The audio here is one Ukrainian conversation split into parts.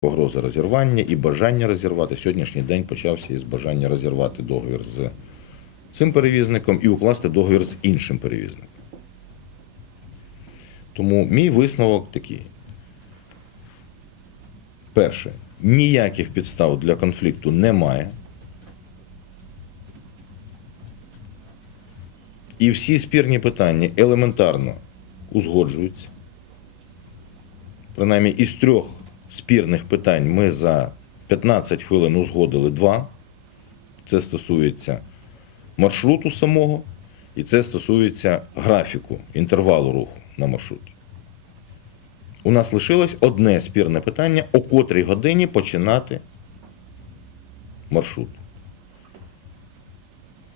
Погроза розірвання і бажання розірвати. Сьогоднішній день почався із бажання розірвати договір з цим перевізником і укласти договір з іншим перевізником. Тому мій висновок такий. Перше, ніяких підстав для конфлікту немає. І всі спірні питання елементарно узгоджуються. Принаймні, із трьох спірних питань ми за 15 хвилин узгодили два. Це стосується маршруту самого, і це стосується графіку, інтервалу руху на маршруті. У нас лишилось одне спірне питання, о котрій годині починати маршрут.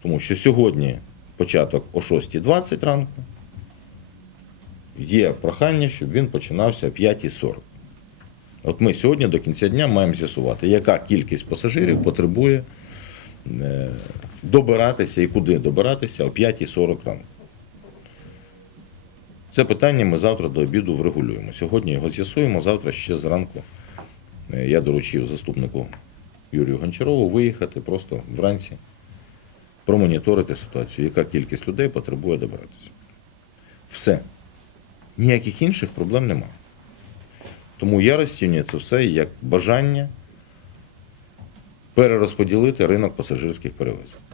Тому що сьогодні початок о 6.20 ранку. Є прохання, щоб він починався о 5.40. От ми сьогодні до кінця дня маємо з'ясувати, яка кількість пасажирів потребує е, добиратися і куди добиратися о 5.40 ранку. Це питання ми завтра до обіду врегулюємо. Сьогодні його з'ясуємо, завтра ще зранку е, я доручив заступнику Юрію Гончарову виїхати просто вранці, промоніторити ситуацію, яка кількість людей потребує добиратися. Все. Ніяких інших проблем немає. Тому я розцінюю це все як бажання перерозподілити ринок пасажирських перевезень.